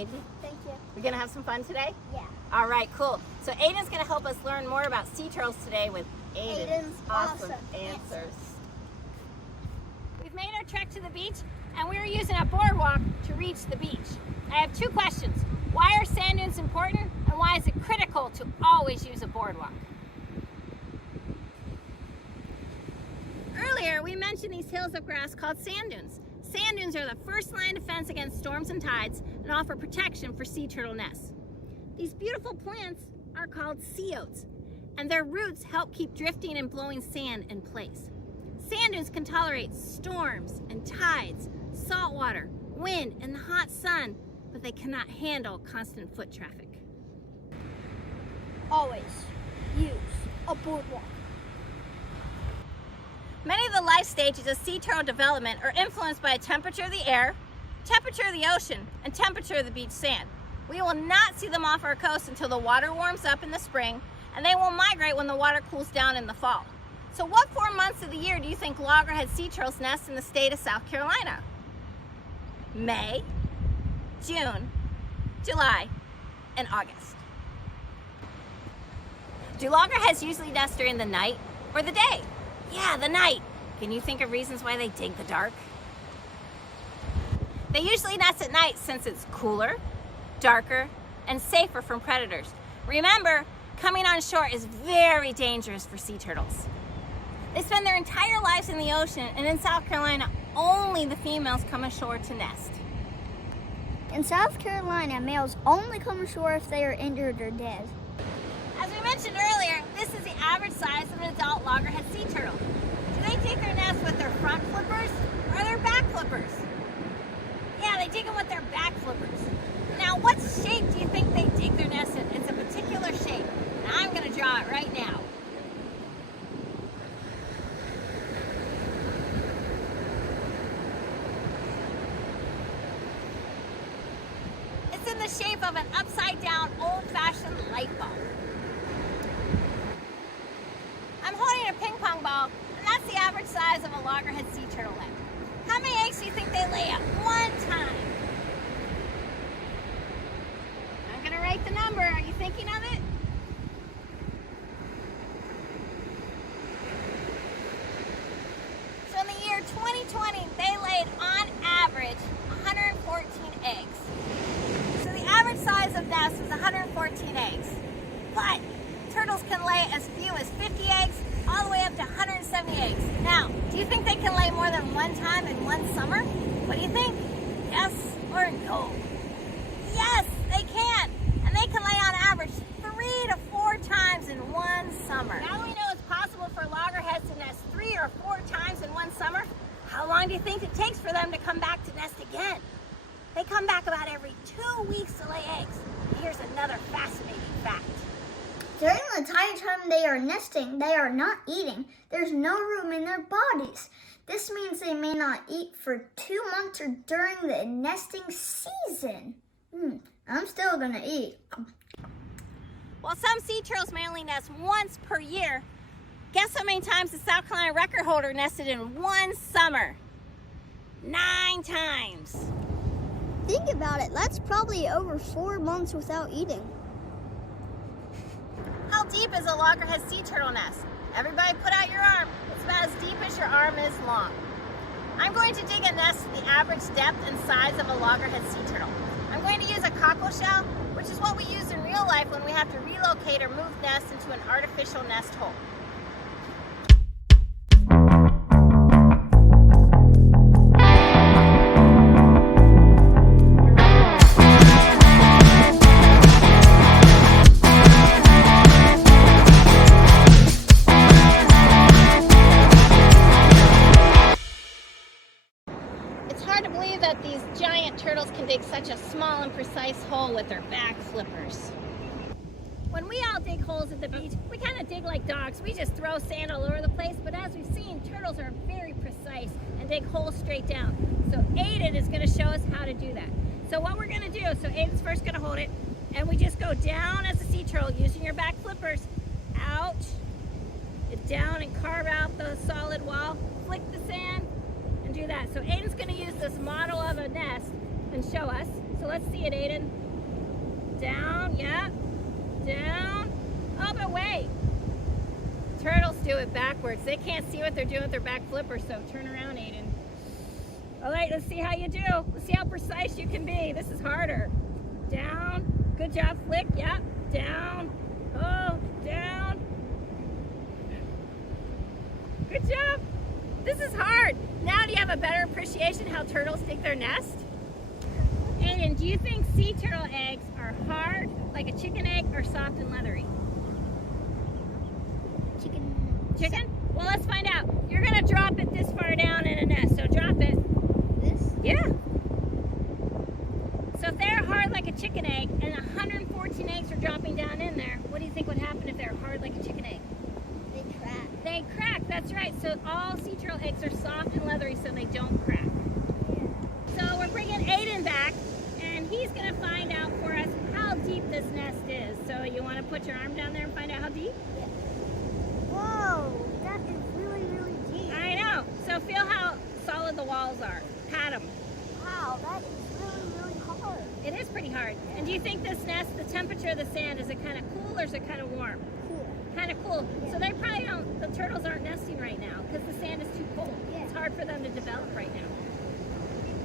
Aiden. Thank you. We're gonna have some fun today? Yeah. All right, cool. So Aiden's gonna help us learn more about sea turtles today with Aiden's awesome answers. We've made our trek to the beach and we're using a boardwalk to reach the beach. I have two questions. Why are sand dunes important and why is it critical to always use a boardwalk? Earlier, we mentioned these hills of grass called sand dunes. Sand dunes are the first line of defense against storms and tides and offer protection for sea turtle nests. These beautiful plants are called sea oats, and their roots help keep drifting and blowing sand in place. Sand dunes can tolerate storms and tides, salt water, wind, and the hot sun, but they cannot handle constant foot traffic. Always use a boardwalk. Many of the life stages of sea turtle development are influenced by the temperature of the air, temperature of the ocean, and temperature of the beach sand. We will not see them off our coast until the water warms up in the spring, and they will migrate when the water cools down in the fall. So what 4 months of the year do you think loggerhead sea turtles nest in the state of South Carolina? May, June, July, and August. Do loggerheads usually nest during the night or the day? Yeah, the night. Can you think of reasons why they dig the dark? They usually nest at night since it's cooler, darker, and safer from predators. Remember, coming on shore is very dangerous for sea turtles. They spend their entire lives in the ocean, and in South Carolina, only the females come ashore to nest. In South Carolina, males only come ashore if they are injured or dead. As we mentioned earlier, this is the average size of an adult loggerhead sea turtle. Do they dig their nest with their front flippers or their back flippers? Yeah, they dig them with their back flippers. Now, what shape do you think they dig their nest in? It's a particular shape, and I'm going to draw it right now. It's in the shape of an upside-down, old-fashioned light bulb. I'm holding a ping pong ball, and that's the average size of a loggerhead sea turtle egg. How many eggs do you think they lay at one time? I'm going to write the number. Are you thinking of it? So in the year 2020, they laid on average 114 eggs. So the average size of nests is 114 eggs. But turtles can lay as few as 50 eggs all the way up to 170 eggs. Now, do you think they can lay more than one time in one summer? What do you think? Yes or no? Yes, they can. And they can lay on average 3 to 4 times in one summer. Now we know it's possible for loggerheads to nest 3 or 4 times in one summer. How long do you think it takes for them to come back to nest again? They come back about every 2 weeks to lay eggs. And here's another fascinating fact. During the entire time they are nesting, they are not eating. There's no room in their bodies. This means they may not eat for 2 months or during the nesting season. I'm still gonna eat. While some sea turtles may only nest once per year, guess how many times the South Carolina record holder nested in one summer? 9 times. Think about it. That's probably over 4 months without eating. How deep is a loggerhead sea turtle nest? Everybody put out your arm. It's about as deep as your arm is long. I'm going to dig a nest to the average depth and size of a loggerhead sea turtle. I'm going to use a cockle shell, which is what we use in real life when we have to relocate or move nests into an artificial nest hole. That these giant turtles can dig such a small and precise hole with their back flippers. When we all dig holes at the beach, we kind of dig like dogs. We just throw sand all over the place, but as we've seen, turtles are very precise and dig holes straight down. So Aiden is going to show us how to do that. So what we're going to do, so Aiden's first going to hold it, and we just go down as a sea turtle using your back flippers, out, down and carve out the solid wall, flick the sand, and do that. So Aiden's going to use this model of a nest and show us. So let's see it, Aiden. Down, yeah. Down. Oh, but wait. Turtles do it backwards. They can't see what they're doing with their back flipper, so turn around, Aiden. All right, let's see how you do. Let's see how precise you can be. This is harder. Down. Good job, flick. Yeah. Down. Oh, down. Good job. This is hard. Now do you have a better appreciation how turtles dig their nest? Aiden, do you think sea turtle eggs are hard like a chicken egg or soft and leathery? Chicken? Well, let's find out. You're gonna drop it this far down in a nest, so drop it. This? Yeah. So if they're hard like a chicken egg and 114 eggs are dropping down in there, what do you think would happen if they're hard like a chicken egg? They crack. They crack, that's right. So all sea turtle eggs are soft and leathery so they don't crack. Yeah. So we're bringing Aiden back and he's gonna find out for us how deep this nest is. So you wanna put your arm down there and find out how deep? Whoa, that is really, really deep. I know. So feel how solid the walls are. Pat them. Wow, that is really, really hard. It is pretty hard. And do you think this nest, the temperature of the sand, is it kind of cool or is it kind of warm? Cool. Kind of cool. So they probably don't, the turtles aren't nesting right now because the sand is too cold. Yeah. It's hard for them to develop right now.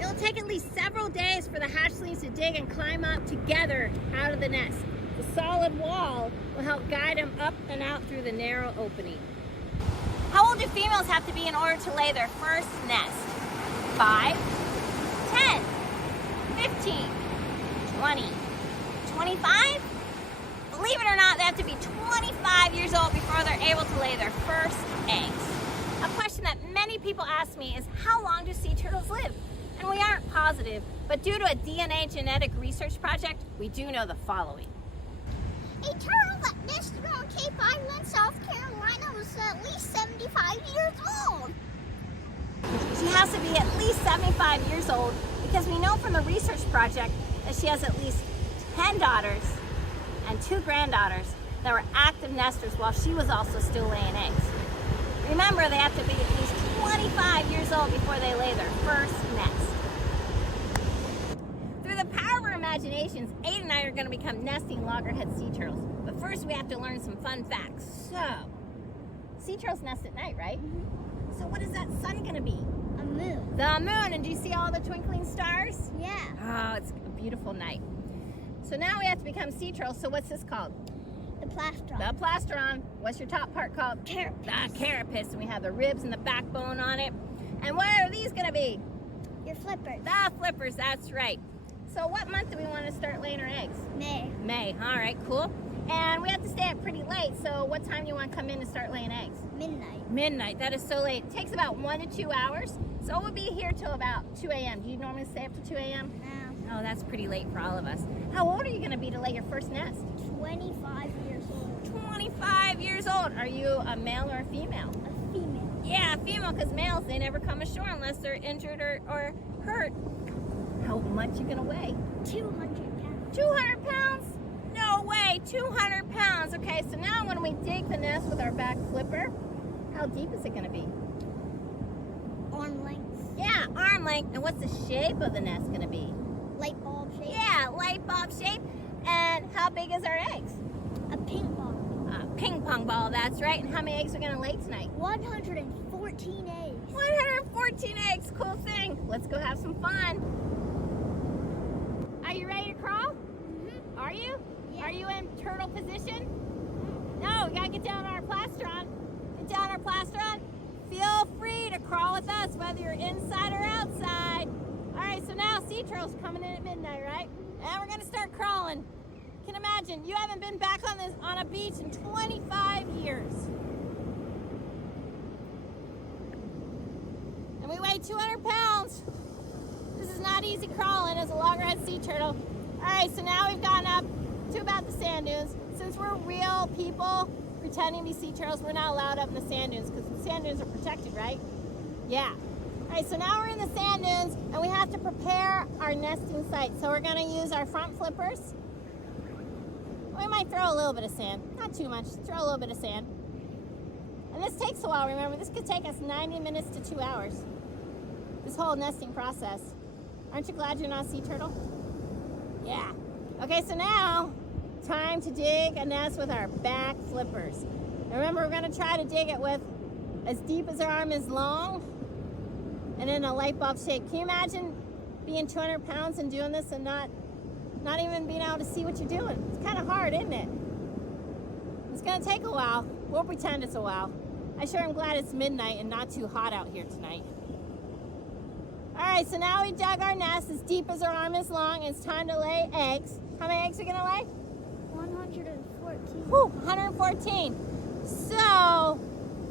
It'll take at least several days for the hatchlings to dig and climb up together out of the nest. The solid wall will help guide them up and out through the narrow opening. How old do females have to be in order to lay their first nest? 5, 10, 15, 20, 25? Believe it or not, they have to be 25 years old before they're able to lay their first eggs. A question that many people ask me is, how long do sea turtles live? And we aren't positive, but due to a DNA genetic research project, we do know the following. A turtle that nested on Cape Island, South Carolina was at least 75 years old. She has to be at least 75 years old because we know from the research project that she has at least 10 daughters and 2 granddaughters that were active nesters while she was also still laying eggs. Remember, they have to be at least 25 years old before they lay their first nest. Through the power of our imaginations, Aiden and I are going to become nesting loggerhead sea turtles. But first we have to learn some fun facts. So, sea turtles nest at night, right? Mm-hmm. So what is that sun going to be? A moon. The moon. And do you see all the twinkling stars? Yeah. Oh, it's a beautiful night. So now we have to become sea turtles. So what's this called? The plastron. The plastron. What's your top part called? Carapace. The carapace. And we have the ribs and the backbone on it. And what are these going to be? Your flippers. The flippers. That's right. So what month do we want to start laying our eggs? May. May. All right, cool. And we have to stay up pretty late. So what time do you want to come in to start laying eggs? Midnight. Midnight. That is so late. It takes about 1 to 2 hours. So we'll be here till about 2 a.m. Do you normally stay up to 2 a.m.? No. Oh, that's pretty late for all of us. How old are you going to be to lay your first nest? 25 years old. 25 years old. Are you a male or a female? A female. Yeah, a female, because males, they never come ashore unless they're injured or hurt. How much you going to weigh? 200 pounds. 200 pounds? No way, 200 pounds. Okay, so now when we dig the nest with our back flipper, how deep is it going to be? Arm length. Yeah, arm length. And what's the shape of the nest going to be? Light bulb shape. Yeah, light bulb shape. And how big is our eggs? A ping pong. A ping pong ball, that's right. And how many eggs are going to lay tonight? 114 eggs. 114 eggs, cool thing. Let's go have some fun. Are you ready to crawl? Mm-hmm. Are you? Yeah. Are you in turtle position? No, we gotta get down on our plastron. Get down our plastron. Feel free to crawl with us, whether you're inside or outside. All right, so now sea turtles coming in at midnight, right? And we're gonna start crawling. You can imagine, you haven't been back on a beach in 25 years. And we weigh 200 pounds. This is not easy crawling as a loggerhead sea turtle. All right, so now we've gotten up to about the sand dunes. Since we're real people pretending to be sea turtles, we're not allowed up in the sand dunes because the sand dunes are protected, right? Yeah. All right, so now we're in the sand dunes and we have to prepare our nesting site. So we're gonna use our front flippers. We might throw a little bit of sand, not too much, throw a little bit of sand. And this takes a while, remember, this could take us 90 minutes to 2 hours. This whole nesting process. Aren't you glad you're not a sea turtle? Yeah. Okay, so now, time to dig a nest with our back flippers. And remember, we're gonna try to dig it with as deep as our arm is long and in a light bulb shape. Can you imagine being 200 pounds and doing this and not even being able to see what you're doing? It's kind of hard, isn't it? It's gonna take a while. We'll pretend it's a while. I sure am glad it's midnight and not too hot out here tonight. All right, so now we dug our nest as deep as our arm is long, and it's time to lay eggs. How many eggs are we gonna lay? 114. Whew, 114. So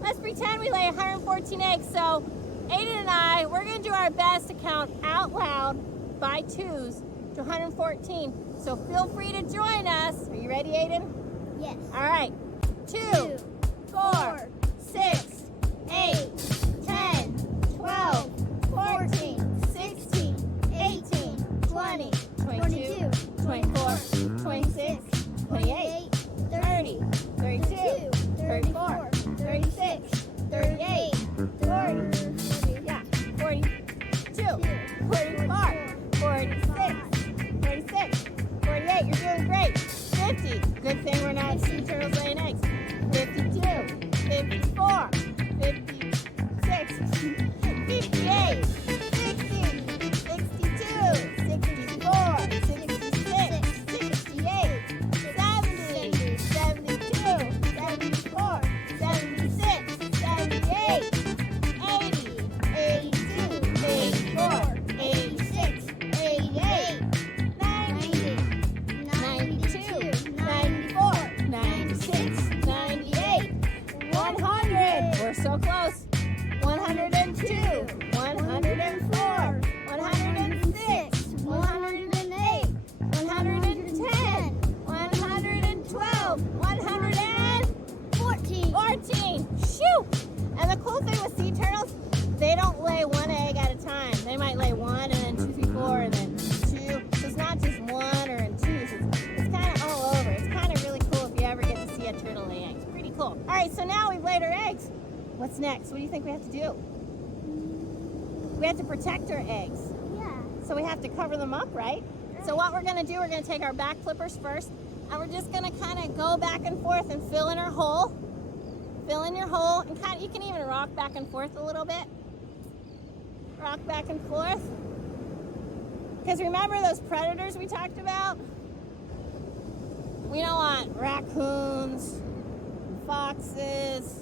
let's pretend we lay 114 eggs. So Aiden and I, we're gonna do our best to count out loud by twos to 114. So feel free to join us. Are you ready, Aiden? Yes. All right. 2, 4, 6, 8, 10, 12, 14, 16, 18, 20, 22, 24, 26, 28, 30, 32, 34, 36, 38, 40, yeah, 42, 44, 46, 48, you're doing great. 50, good thing we're not sea turtles laying eggs. 52, 54, 56, 58, 60, 62, 64, 66, 68, 70, 72, 74, 76, 78, 80, 82, 84, 86, 88, 90, 92, 94, 96, 98, 100. We're so close. 102, 104, 106, 108, 110, 112, 114. 14. Shoot! And the cool thing with sea turtles, they don't lay one egg at a time. They might lay one and then 2, 3, 4 and then 2. So it's not just one or in twos. It's kind of all over. It's kind of really cool if you ever get to see a turtle lay eggs. Pretty cool. All right, so now we've laid our eggs. What's next? What do you think we have to do? We have to protect our eggs. Yeah. So we have to cover them up, right? So what we're gonna do, we're gonna take our back flippers first, and we're just gonna kind of go back and forth and fill in our hole. Fill in your hole, and kind of, you can even rock back and forth a little bit. Rock back and forth. Because remember those predators we talked about? We don't want raccoons, foxes,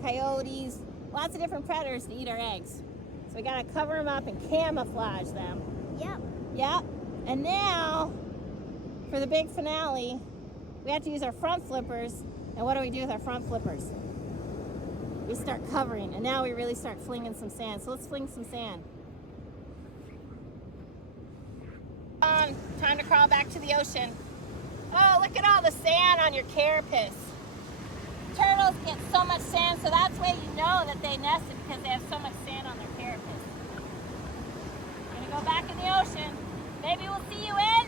coyotes, lots of different predators to eat our eggs. So we gotta cover them up and camouflage them. Yep. Yep. And now, for the big finale, we have to use our front flippers. And what do we do with our front flippers? We start covering, and now we really start flinging some sand. So let's fling some sand. Time to crawl back to the ocean. Oh, look at all the sand on your carapace. Turtles get so much sand, so that's why you know that they nested, because they have so much sand on their carapace. We're gonna go back in the ocean. Maybe we'll see you in